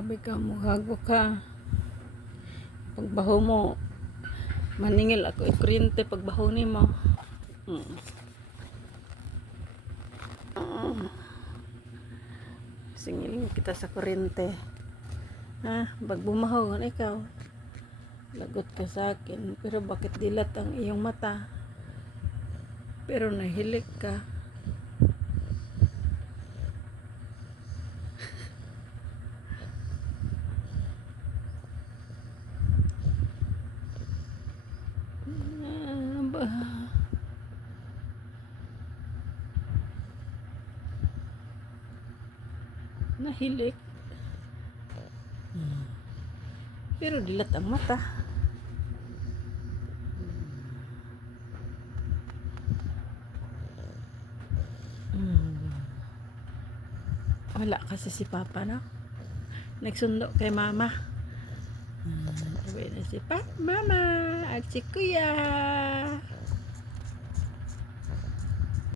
Grabe ka, mughago ka. Pagbaho mo, maningil ako kuryente pagbaho ni mo. Singilin kita sa kuryente. Ha? Pagbumaho, ikaw. Lagot ka sa akin. Pero bakit dilat ang iyong mata? Pero nahilik ka. Nahilik. Pero dilat ang mata. Wala kasi si Papa, no? Nagsundo kay Mama. Sabi na si Mama at si Kuya.